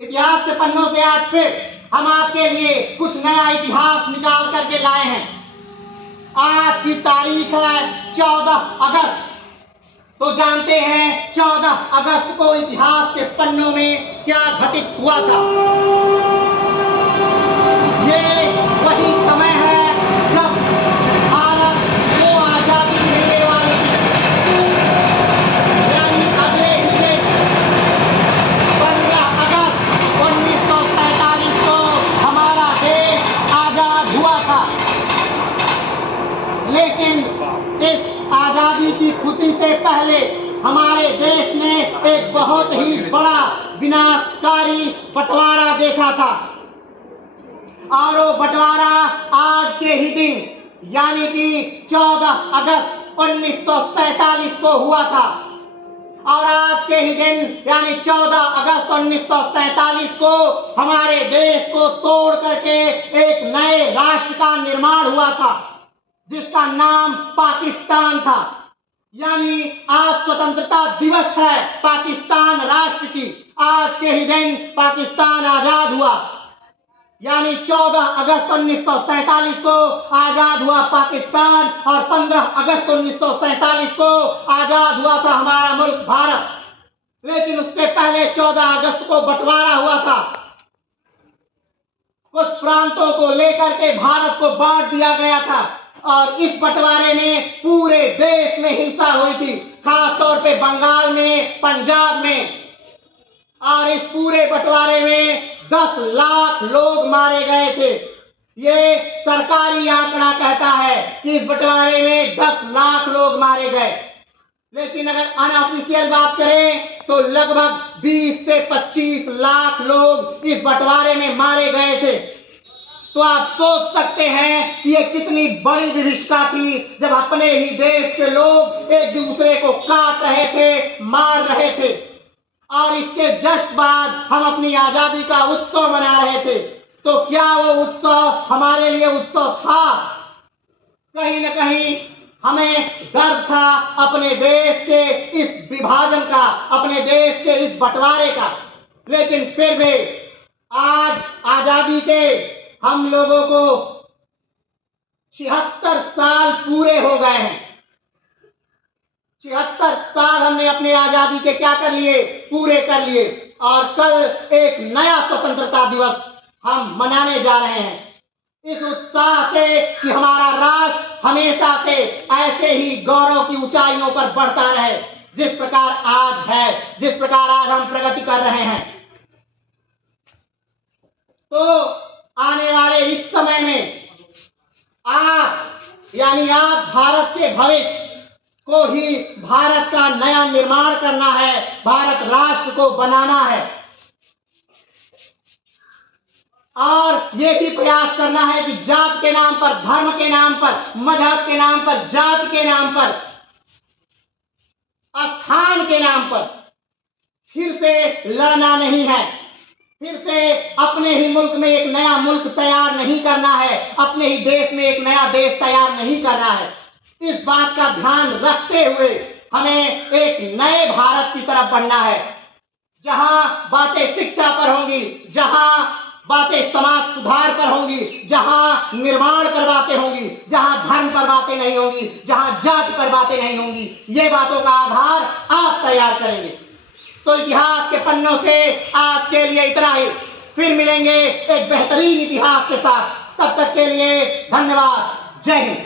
इतिहास के पन्नों से आज फिर हम आपके लिए कुछ नया इतिहास निकाल करके लाए हैं। आज की तारीख है 14 अगस्त। तो जानते हैं 14 अगस्त को इतिहास के पन्नों में क्या घटित हुआ था। ये वही समय है जब भारत को आजादी मिलने वाली थी, यानी अगले ही दिन 15 अगस्त 1947 को हमारा देश आजाद हुआ था। लेकिन इस आजादी की खुशी से पहले हमारे देश ने एक बहुत ही बड़ा विनाशकारी बंटवारा देखा था, और वो बंटवारा आज के ही दिन यानी कि 14 अगस्त 1947 को हुआ था। और आज के ही दिन यानी 14 अगस्त 1947 को हमारे देश को तोड़ करके एक नए राष्ट्र का निर्माण हुआ था, जिसका नाम पाकिस्तान था। यानी आज स्वतंत्रता दिवस है पाकिस्तान राष्ट्र की। आज के ही दिन पाकिस्तान आजाद हुआ, यानी 14 अगस्त 1947 को आजाद हुआ पाकिस्तान, और 15 अगस्त 1947 को आजाद हुआ था हमारा मुल्क भारत। लेकिन उससे पहले 14 अगस्त को बंटवारा हुआ था। कुछ प्रांतों को लेकर के भारत को बांट दिया गया था, और इस बंटवारे में पूरे देश में हिंसा हुई थी, खासतौर पे बंगाल में, पंजाब में। और इस पूरे बंटवारे में 10 लाख लोग मारे गए थे। ये सरकारी आंकड़ा कहता है कि इस बंटवारे में 10 लाख लोग मारे गए। लेकिन अगर अनऑफिशियल बात करें तो लगभग 20 से 25 लाख लोग इस बंटवारे में मारे गए थे। तो आप सोच सकते हैं कि ये कितनी बड़ी विभीषिका थी, जब अपने ही देश के लोग एक दूसरे को काट रहे थे, मार रहे थे। और इसके जस्ट बाद हम अपनी आजादी का उत्सव मना रहे थे। तो क्या वो उत्सव हमारे लिए उत्सव था? कहीं न कहीं हमें डर था अपने देश के इस विभाजन का, अपने देश के इस बंटवारे का। लेकिन फिर भी आज आजादी के हम लोगों को 76 साल पूरे हो गए हैं। 76 साल हमने अपने आजादी के क्या कर लिए? पूरे कर लिए। और कल एक नया स्वतंत्रता दिवस हम मनाने जा रहे हैं, इस उत्साह से कि हमारा राष्ट्र हमेशा से ऐसे ही गौरव की ऊंचाइयों पर बढ़ता रहे, जिस प्रकार आज है, जिस प्रकार आज हम प्रगति कर रहे हैं। तो आने वाले इस समय में आप यानी आप भारत के भविष्य को ही भारत का नया निर्माण करना है, भारत राष्ट्र को बनाना है। और ये भी प्रयास करना है कि जात के नाम पर, धर्म के नाम पर, मजहब के नाम पर, जाति के नाम पर, स्थान के नाम पर फिर से लड़ना नहीं है। फिर से अपने ही मुल्क में एक नया मुल्क तैयार नहीं करना है, अपने ही देश में एक नया देश तैयार नहीं करना है। इस बात का ध्यान रखते हुए हमें एक नए भारत की तरफ बढ़ना है, जहां बातें शिक्षा पर होंगी, जहां बातें समाज सुधार पर होंगी, जहां निर्माण पर बातें होंगी, जहां धर्म पर बातें नहीं होंगी, जहां जाति पर बातें नहीं होंगी। ये बातों का आधार आप तैयार करेंगे। तो इतिहास के पन्नों से आज के लिए इतना ही। फिर मिलेंगे एक बेहतरीन इतिहास के साथ। तब तक के लिए धन्यवाद। जय हिंद।